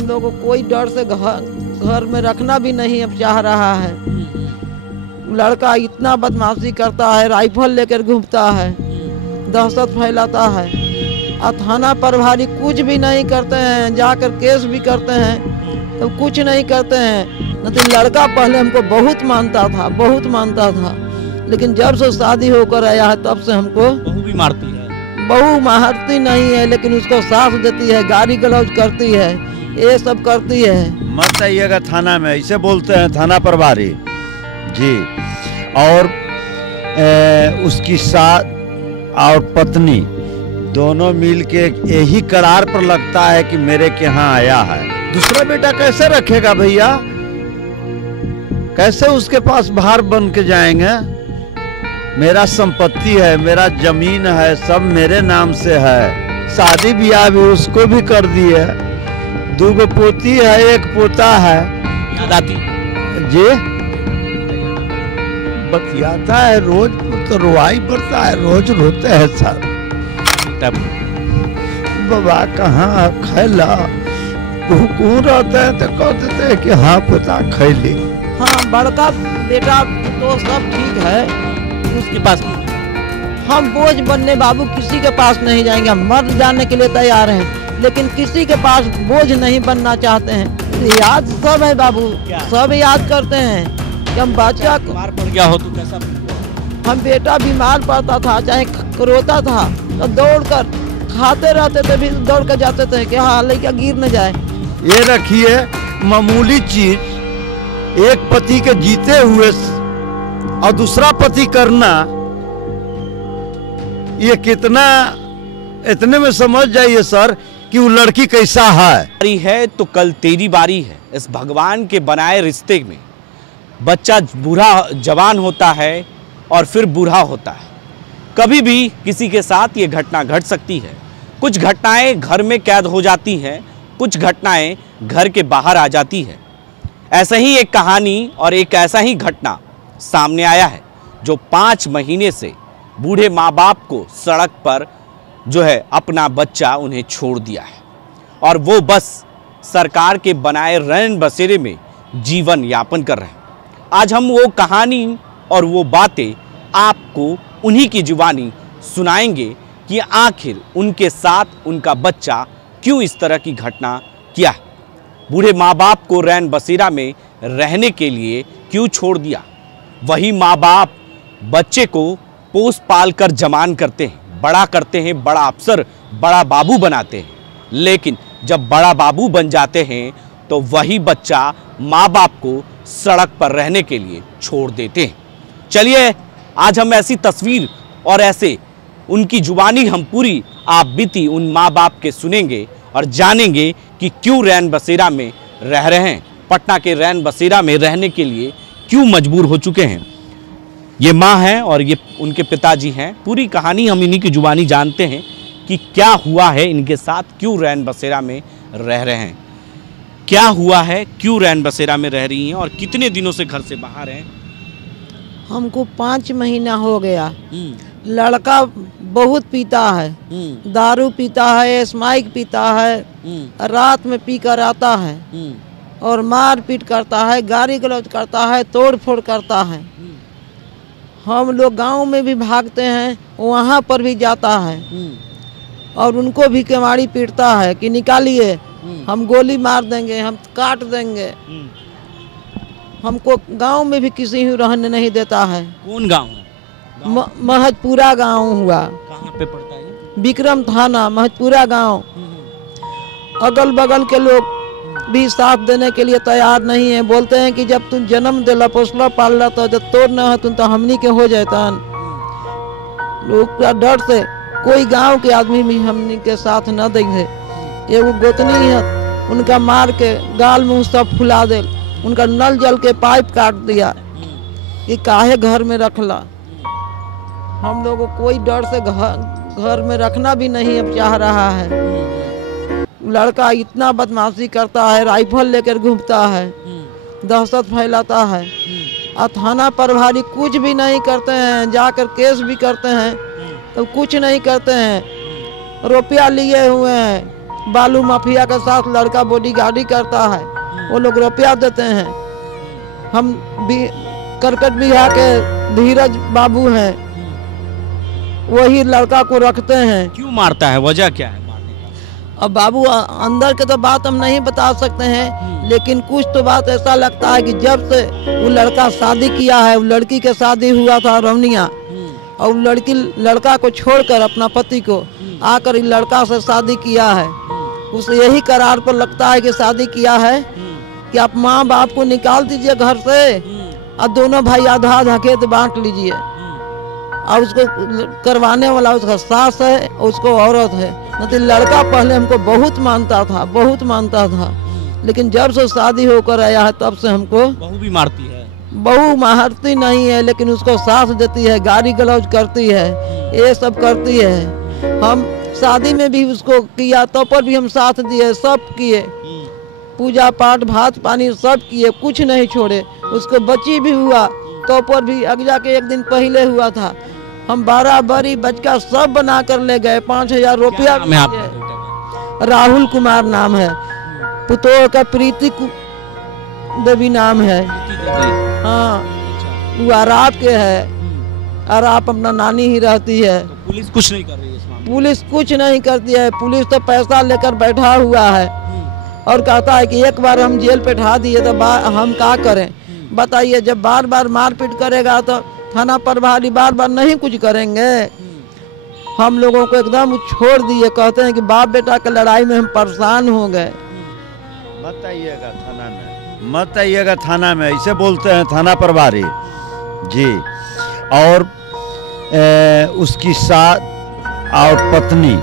हम लोग को कोई डर से घर में रखना भी नहीं अब चाह रहा है। लड़का इतना बदमाशी करता है, राइफल लेकर घूमता है, दहशत फैलाता है। और थाना प्रभारी कुछ भी नहीं करते हैं, जाकर केस भी करते हैं तो कुछ नहीं करते हैं। न तो लड़का पहले हमको बहुत मानता था, लेकिन जब से शादी होकर आया है तब से हमको बहू भी मारती है। बहू मारती नहीं है, लेकिन उसको साथ देती है, गाली गलौज करती है, ये सब करती है। मत आइएगा थाना में, ऐसे बोलते हैं थाना प्रभारी जी। और उसकी सास और पत्नी दोनों मिल के यही करार पर लगता है कि मेरे के यहाँ आया है। दूसरा बेटा कैसे रखेगा भैया? कैसे उसके पास भार बन के जाएंगे? मेरा संपत्ति है, मेरा जमीन है, सब मेरे नाम से है। शादी ब्याह भी उसको भी कर दी है। 2 पोती है, 1 पोता है। याद आती जी बतियाता है रोज, तो रुआई पड़ता है, रोज रोते हैं सर। तब बाबा कहाँ खैला कौन रहता है तो कह देते हैं कि हाँ पोता खैली। हाँ, बड़का बेटा तो सब ठीक है, उसके पास हम बोझ बनने बाबू किसी के पास नहीं जाएंगे। हम मर जाने के लिए तैयार हैं, लेकिन किसी के पास बोझ नहीं बनना चाहते हैं। याद सब है बाबू, सब याद करते हैं कि हम बच्चा को बीमार पड़ गया हो तो कैसा? हम बेटा बीमार पड़ता था, चाहे रोता था तो दौड़ कर खाते रहते थे, भी दौड़ कर जाते थे कि हाँ लड़का गिर न जाए। ये रखिए मामूली चीज, एक पति के जीते हुए और दूसरा पति करना, ये कितना, इतने में समझ जाइए सर कि वो लड़की कैसा है। बारी है तो कल तेरी बारी है। इस भगवान के बनाए रिश्ते में बच्चा बूढ़ा जवान होता है और फिर बूढ़ा होता है। कभी भी किसी के साथ ये घटना घट सकती है। कुछ घटनाएं घर में कैद हो जाती हैं, कुछ घटनाएं घर के बाहर आ जाती है। ऐसा ही एक कहानी और एक ऐसा ही घटना सामने आया है, जो 5 महीने से बूढ़े माँ बाप को सड़क पर जो है अपना बच्चा उन्हें छोड़ दिया है, और वो बस सरकार के बनाए रैन बसेरे में जीवन यापन कर रहे हैं। आज हम वो कहानी और वो बातें आपको उन्हीं की जुबानी सुनाएंगे कि आखिर उनके साथ उनका बच्चा क्यों इस तरह की घटना किया है, बूढ़े माँ बाप को रैन बसेरा में रहने के लिए क्यों छोड़ दिया। वही माँ बाप बच्चे को पोस पाल कर जवान करते हैं, बड़ा करते हैं, बड़ा अफसर, बड़ा बाबू बनाते हैं, लेकिन जब बड़ा बाबू बन जाते हैं तो वही बच्चा माँ बाप को सड़क पर रहने के लिए छोड़ देते हैं। चलिए आज हम ऐसी तस्वीर और ऐसे उनकी जुबानी हम पूरी आप बीती उन माँ बाप के सुनेंगे और जानेंगे कि क्यों रैन बसेरा में रह रहे हैं, पटना के रैन बसेरा में रहने के लिए क्यों मजबूर हो चुके हैं। ये माँ हैं और ये उनके पिताजी हैं। पूरी कहानी हम इन्हीं की जुबानी जानते हैं कि क्या हुआ है इनके साथ, क्यों रैन बसेरा में रह रहे हैं, क्या हुआ है, क्यों रैन बसेरा में रह रही हैं और कितने दिनों से घर से बाहर हैं। हमको 5 महीना हो गया। लड़का बहुत पीता है, दारू पीता है, स्माइक पीता है, रात में पी कर आता है और मार पीट करता है, गाली गलौज करता है, तोड़ फोड़ करता है। हम लोग गांव में भी भागते हैं, वहाँ पर भी जाता है और उनको भी केवाड़ी पीटता है कि निकालिए, हम गोली मार देंगे, हम काट देंगे। हमको गांव में भी किसी ही रहने नहीं देता है। कौन गांव है? महतपुरा गांव हुआ। कहाँ पे पड़ता है? विक्रम थाना, महतपुरा गांव। अगल बगल के लोग भी साथ देने के लिए तैयार नहीं है। बोलते हैं कि जब तुम जन्म दिला पोसला पालला तो जब तोड़ न हो तुम तो हमनी के हो जाता। लोग का डर से कोई गांव के आदमी भी हमनी के साथ न देंगे। एगो गोतनी है, उनका मार के गाल मुंह सब फुला दे, उनका नल जल के पाइप काट दिया कि काहे घर में रखला। हम लोगों को कोई डर से घर में रखना भी नहीं अब चाह रहा है। लड़का इतना बदमाशी करता है, राइफल लेकर घूमता है, दहशत फैलाता है। और थाना प्रभारी कुछ भी नहीं करते हैं, जाकर केस भी करते हैं तो कुछ नहीं करते हैं। रुपया लिए हुए हैं, बालू माफिया के साथ लड़का बॉडीगार्डी करता है, वो लोग रुपया देते हैं। हम भी करकट बिहार के धीरज बाबू हैं, वही लड़का को रखते हैं। क्यों मारता है, वजह क्या है मारने का? अब बाबू अंदर के तो बात हम नहीं बता सकते हैं, लेकिन कुछ तो बात ऐसा लगता है कि जब से वो लड़का शादी किया है, वो लड़की के शादी हुआ था रवनिया, और लड़की लड़का को छोड़कर अपना पति को आकर इस लड़का से शादी किया है। उस यही करार पर लगता है कि शादी किया है कि आप माँ बाप को निकाल दीजिए घर से और दोनों भाई आधा आधा खेत बांट लीजिए। और उसको करवाने वाला उसका सास है, उसको औरत है। मतलब लड़का पहले हमको बहुत मानता था, बहुत मानता था, लेकिन जब से शादी होकर आया है तब से हमको बहू भी मारती है। बहू मारती नहीं है, लेकिन उसको साथ देती है, गाली गलौज करती है, ये सब करती है। हम शादी में भी उसको किया तो पर भी हम साथ दिए, सब किए, पूजा पाठ भात पानी सब किए, कुछ नहीं छोड़े। उसको बच्ची भी हुआ तो पर भी अगजा के एक दिन पहले हुआ था, हम 12 बरी बचका सब बना कर ले गए। 5000 रुपया क्या नाम है आपके बेटे का? राहुल कुमार नाम है, पुतोह का प्रीति देवी नाम है। हाँ, वो आराप के है, आराप अपना नानी ही रहती है। तो पुलिस कुछ नहीं कर रही है इस मामले में? पुलिस कुछ नहीं करती है, पुलिस तो पैसा लेकर बैठा हुआ है और कहता है कि एक बार हम जेल पे ठा दिए तो हम क्या करें बताइए। जब बार बार मारपीट करेगा तो थाना प्रभारी बार बार नहीं कुछ करेंगे। हम लोगों को एकदम छोड़ दिए, कहते हैं कि बाप बेटा की लड़ाई में हम परेशान हो गए। मत आइएगा थाना में, मत आइएगा थाना में, ऐसे बोलते हैं थाना प्रभारी जी। और उसकी सास और पत्नी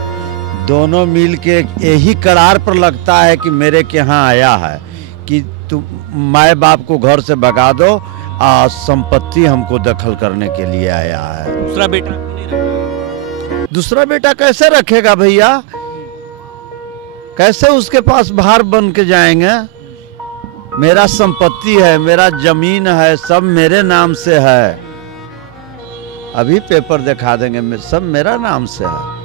दोनों मिल के यही करार पर लगता है कि मेरे के यहाँ आया है कि तुम माए बाप को घर से भगा दो और संपत्ति हमको दखल करने के लिए आया है। दूसरा बेटा क्यों नहीं रखा? दूसरा बेटा कैसे रखेगा भैया, कैसे उसके पास बाहर बन के जाएंगे। मेरा संपत्ति है, मेरा जमीन है, सब मेरे नाम से है। अभी पेपर दिखा देंगे, सब मेरा नाम से है।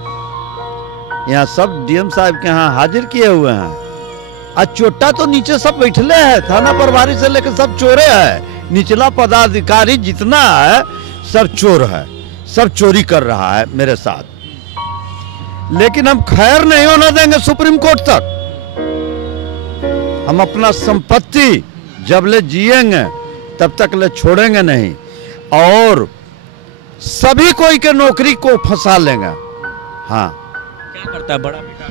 यहाँ सब डीएम साहब के यहाँ हाजिर किए हुए हैं। आज चोटा तो नीचे सब बैठले हैं, थाना प्रभारी से लेकर सब चोरे हैं। निचला पदाधिकारी जितना है सब चोर है, सब चोरी कर रहा है मेरे साथ। लेकिन हम खैर नहीं होने देंगे सुप्रीम कोर्ट तक। हम अपना संपत्ति जब ले जिएंगे तब तक ले छोड़ेंगे नहीं, और सभी कोई के नौकरी को फंसा लेंगे। हाँ, क्या करता है बड़ा बेटा?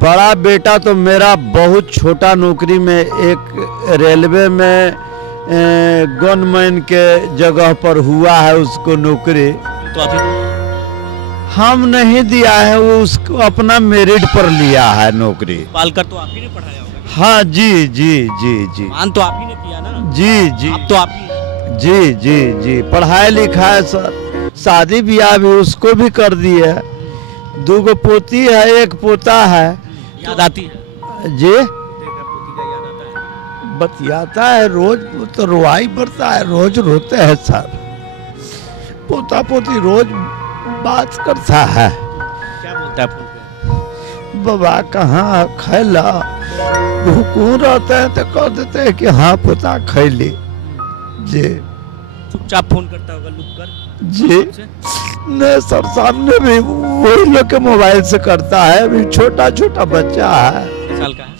बड़ा बेटा तो मेरा बहुत छोटा नौकरी में, एक रेलवे में गनमैन के जगह पर हुआ है उसको नौकरी। तो अभी हम नहीं दिया है, वो उसको अपना मेरिट पर लिया है नौकरी। पालकर तो आप ही ने पढ़ाया होगा। हाँ जी जी जी जी मान तो आप ही ने किया ना? जी जी आप तो आप ही जी जी जी पढ़ाया लिखा है सर। शादी ब्याह भी उसको भी कर दी है। 2 पोती है, 1 पोता है। याद आती है जी, पोती का याद आता है? बतियाता है रोज, तो रुआई पड़ता है, रोज रोते हैं सर। पोता पोती रोज बात करता है। क्या बोलता है फोन पे? बाबा कहाँ खैला, भूखू रहते हैं तो कह देते हैं कि हाँ पोता खैली। जी चुपचाप फोन करता होगा लुक कर? जी नहीं सर, सामने भी वही लोग के मोबाइल से करता है। अभी छोटा छोटा बच्चा है। कितने साल का है?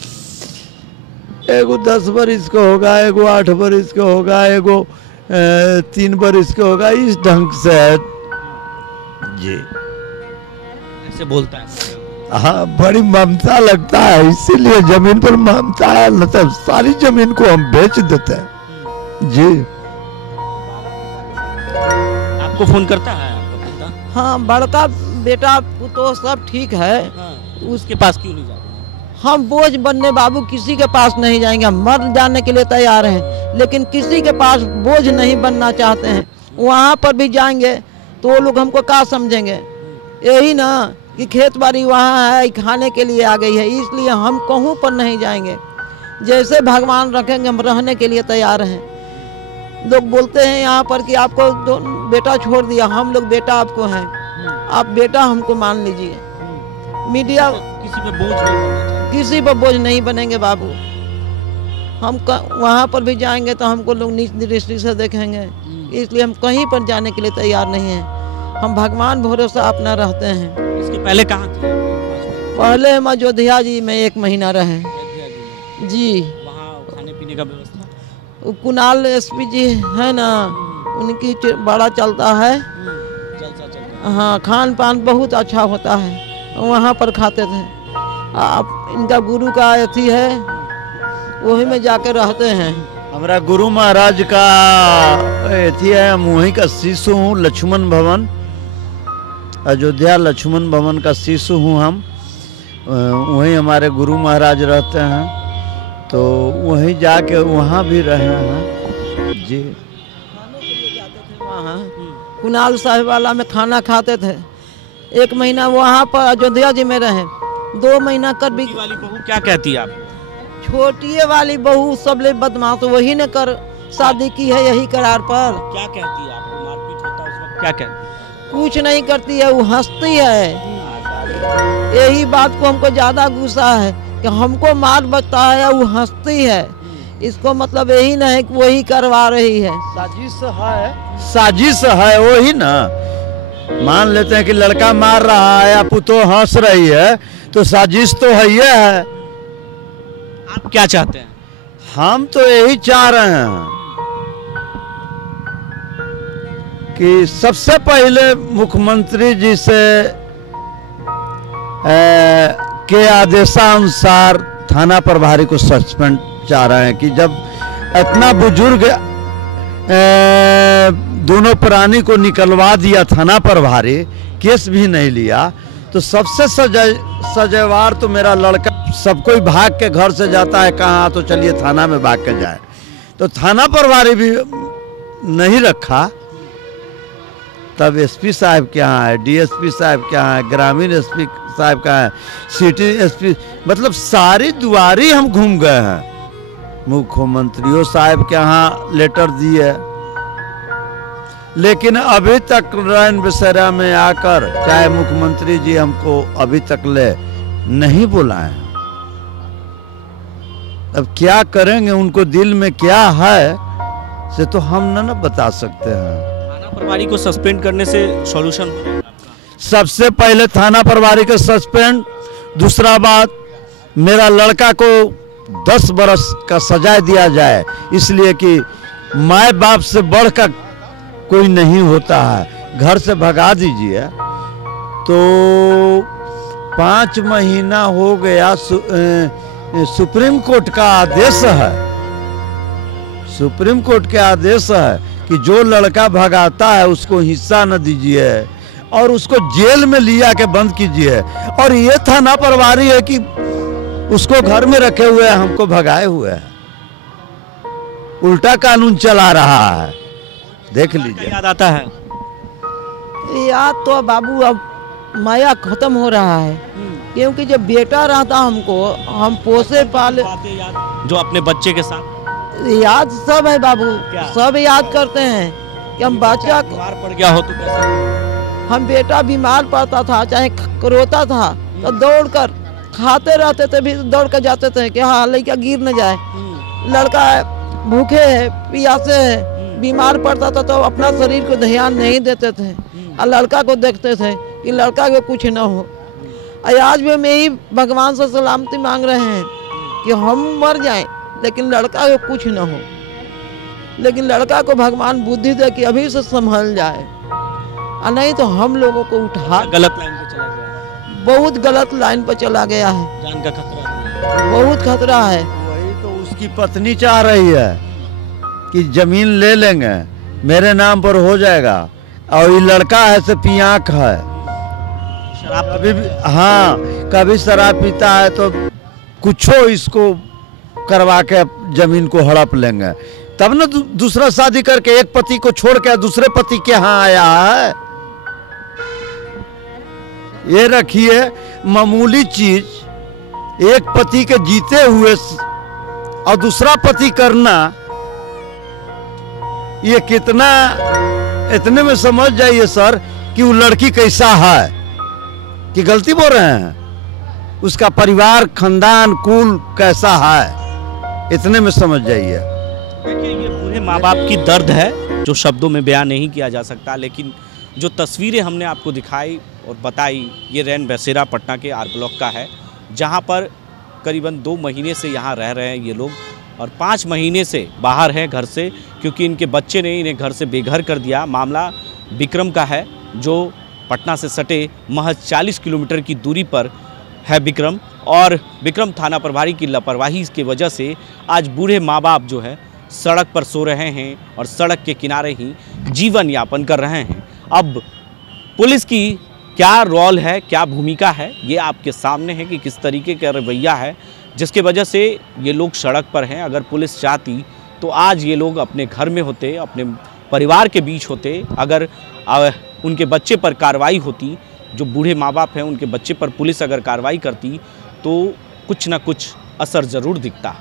एगो 10 बरिस का होगा, एगो 8 बरिस का होगा, एगो 3 बरिस का होगा। इस ढंग से है जी। ऐसे बोलता है? हाँ, बड़ी ममता लगता है, इसीलिए जमीन पर ममता है, मतलब सारी जमीन को हम बेच देते हैं जी। आपको फोन करता है आपका बेटा? हाँ, बड़का बेटा तो सब ठीक है। हाँ, उसके पास क्यों नहीं जाते? हम बोझ बनने बाबू किसी के पास नहीं जाएंगे। हम मर जाने के लिए तैयार हैं, लेकिन किसी के पास बोझ नहीं बनना चाहते हैं। वहाँ पर भी जाएंगे तो वो लोग हमको क्या समझेंगे? यही ना कि खेत बाड़ी वहाँ है, खाने के लिए आ गई है, इसलिए हम कहूँ पर नहीं जाएंगे। जैसे भगवान रखेंगे हम रहने के लिए तैयार हैं। लोग बोलते हैं यहाँ पर कि आपको बेटा छोड़ दिया, हम लोग बेटा आपको हैं, आप बेटा हमको मान लीजिए। मीडिया किसी पे बोझ नहीं बनना चाहिए। किसी पर बोझ नहीं बनेंगे बाबू। हम वहाँ पर भी जाएंगे तो हमको लोग नीच दृष्टि से देखेंगे, इसलिए हम कहीं पर जाने के लिए तैयार नहीं हैं। हम भगवान भरोसा अपना रहते हैं। इसके पहले कहाँ थे? पहले हम अयोध्या जी में 1 महीना रहे जी। वहाँ खाने पीने का व्यवस्था? वो कुणाल एसपी जी है ना, उनकी बड़ा चलता है। हाँ, खान पान बहुत अच्छा होता है, वहाँ पर खाते थे। आप इनका गुरु का अथी है, वही में जाके रहते हैं। हमारा गुरु महाराज का अथी है, हम वहीं का शिशु हूँ। लक्ष्मण भवन, अयोध्या लक्ष्मण भवन का शिशु हूँ हम। वहीं हमारे गुरु महाराज रहते हैं, तो वहीं जाके वहाँ भी रहे हैं जी। खाने के लिए जाते थे वहाँ, कुणाल साहिब वाला में खाना खाते थे। 1 महीना वहाँ पर अयोध्या जी में रहे। 2 महीना कर भी वाली बहू क्या कहती है आप? छोटी वाली बहू सब ले बदमाश, वही ने कर शादी की है यही करार पर। क्या कहती है आपको? मारपीट होता है उस वक्त क्या कहती है? कुछ नहीं करती है, वो हंसती है। यही बात को हमको ज्यादा गुस्सा है कि हमको मार बचता है, वो हंसती है। इसको मतलब यही ना है कि वही करवा रही है। साजिश है वही ना। मान लेते हैं कि लड़का मार रहा है या पुतो हंस रही है, तो साजिश तो है ही है। आप क्या चाहते हैं? हम तो यही चाह रहे हैं कि सबसे पहले मुख्यमंत्री जी से के आदेशानुसार थाना प्रभारी को सस्पेंड चाह रहे हैं कि जब इतना बुजुर्ग दोनों प्राणी को निकलवा दिया थाना प्रभारी, केस भी नहीं लिया, तो सबसे सजेवार तो मेरा लड़का। सब कोई भाग के घर से जाता है कहाँ, तो चलिए थाना में भाग के जाए। तो थाना प्रभारी भी नहीं रखा, तब एसपी साहब के यहाँ है, डीएसपी साहब के यहाँ है, ग्रामीण एसपी साहब का है, सिटी एसपी, मतलब सारी दुआरी हम घूम गए हैं। मुख्यमंत्रियों साहब के यहाँ लेटर दिए, लेकिन अभी तक रैन बसेरा में आकर चाहे मुख्यमंत्री जी हमको अभी तक ले नहीं बुलाए। अब क्या करेंगे, उनको दिल में क्या है से तो हम न बता सकते हैं। थाना प्रभारी को सस्पेंड करने से सॉल्यूशन होगा? सबसे पहले थाना प्रभारी को सस्पेंड। दूसरा बात, मेरा लड़का को 10 बरस का सजा दिया जाए, इसलिए कि माँ बाप से बढ़कर कोई नहीं होता है। घर से भगा दीजिए। तो 5 महीना हो गया, सुप्रीम कोर्ट का आदेश है, सुप्रीम कोर्ट के आदेश है कि जो लड़का भगाता है उसको हिस्सा न दीजिए और उसको जेल में लिया के बंद कीजिए। और ये थाना प्रभारी है कि उसको घर में रखे हुए हैं, हमको भगाए हुए हैं, उल्टा कानून चला रहा है। देख लीजिए। याद आता है? याद तो बाबू अब माया खत्म हो रहा है, क्योंकि जब बेटा रहता हमको, हम पोसे पाले, जो अपने बच्चे के साथ याद सब है बाबू। क्या? सब याद करते हैं कि हम बच्चा बीमार पड़ गया हो तो कैसे? हम बेटा बीमार पड़ता था, चाहे रोता था, तो दौड़ कर खाते रहते थे, भी दौड़ कर जाते थे कि हाँ लड़का गिर न जाए। लड़का भूखे है, प्यासे है, बीमार पड़ता था तो अपना शरीर को ध्यान नहीं देते थे, और लड़का को देखते थे कि लड़का को कुछ न हो। आज भी हम यही भगवान से सलामती मांग रहे हैं कि हम मर जाएं, लेकिन लड़का को कुछ न हो। लेकिन लड़का को भगवान बुद्धि दे कि अभी से संभल जाए, और नहीं तो हम लोगों को उठा। गलत लाइन पे चला गया, बहुत गलत लाइन पर चला गया है, जान का खतरा, बहुत खतरा है। वही तो उसकी पत्नी चाह रही है कि जमीन ले लेंगे, मेरे नाम पर हो जाएगा, और ये लड़का है से पियांक है, शराब कभी भी, हाँ कभी शराब पीता है तो कुछो इसको करवा के जमीन को हड़प लेंगे, तब न दूसरा शादी करके एक पति को छोड़ के दूसरे पति के यहाँ आया है। ये रखिए मामूली चीज, एक पति के जीते हुए और दूसरा पति करना, ये कितना, इतने में समझ जाइए सर कि वो लड़की कैसा है, कि गलती बोल रहे हैं। उसका परिवार, खानदान, कुल कैसा है, इतने में समझ जाइए। देखिए, ये पूरे माँ बाप की दर्द है जो शब्दों में बयान नहीं किया जा सकता, लेकिन जो तस्वीरें हमने आपको दिखाई और बताई, ये रैन बसेरा पटना के आर ब्लॉक का है, जहाँ पर करीबन 2 महीने से यहाँ रह रहे हैं ये लोग, और 5 महीने से बाहर हैं घर से, क्योंकि इनके बच्चे ने इन्हें घर से बेघर कर दिया। मामला विक्रम का है, जो पटना से सटे महज 40 किलोमीटर की दूरी पर है विक्रम, और विक्रम थाना प्रभारी की लापरवाही की वजह से आज बूढ़े माँ बाप जो है सड़क पर सो रहे हैं और सड़क के किनारे ही जीवन यापन कर रहे हैं। अब पुलिस की क्या रोल है, क्या भूमिका है, ये आपके सामने है कि किस तरीके का रवैया है जिसके वजह से ये लोग सड़क पर हैं। अगर पुलिस चाहती तो आज ये लोग अपने घर में होते, अपने परिवार के बीच होते। अगर उनके बच्चे पर कार्रवाई होती, जो बूढ़े माँ बाप हैं उनके बच्चे पर पुलिस अगर कार्रवाई करती तो कुछ ना कुछ असर ज़रूर दिखता।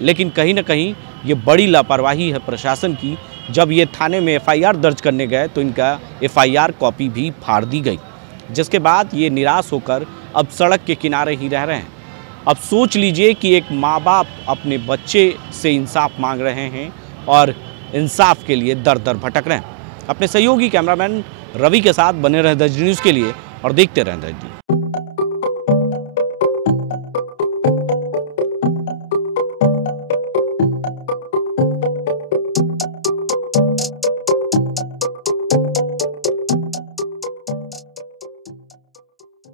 लेकिन कहीं ना कहीं ये बड़ी लापरवाही है प्रशासन की। जब ये थाने में एफआईआर दर्ज करने गए तो इनका एफआईआर कॉपी भी फाड़ दी गई, जिसके बाद ये निराश होकर अब सड़क के किनारे ही रह रहे हैं। अब सोच लीजिए कि एक माँ बाप अपने बच्चे से इंसाफ मांग रहे हैं और इंसाफ के लिए दर दर भटक रहे हैं। अपने सहयोगी कैमरामैन रवि के साथ बने रहे द न्यूज़ के लिए और देखते रहें द न्यूज़।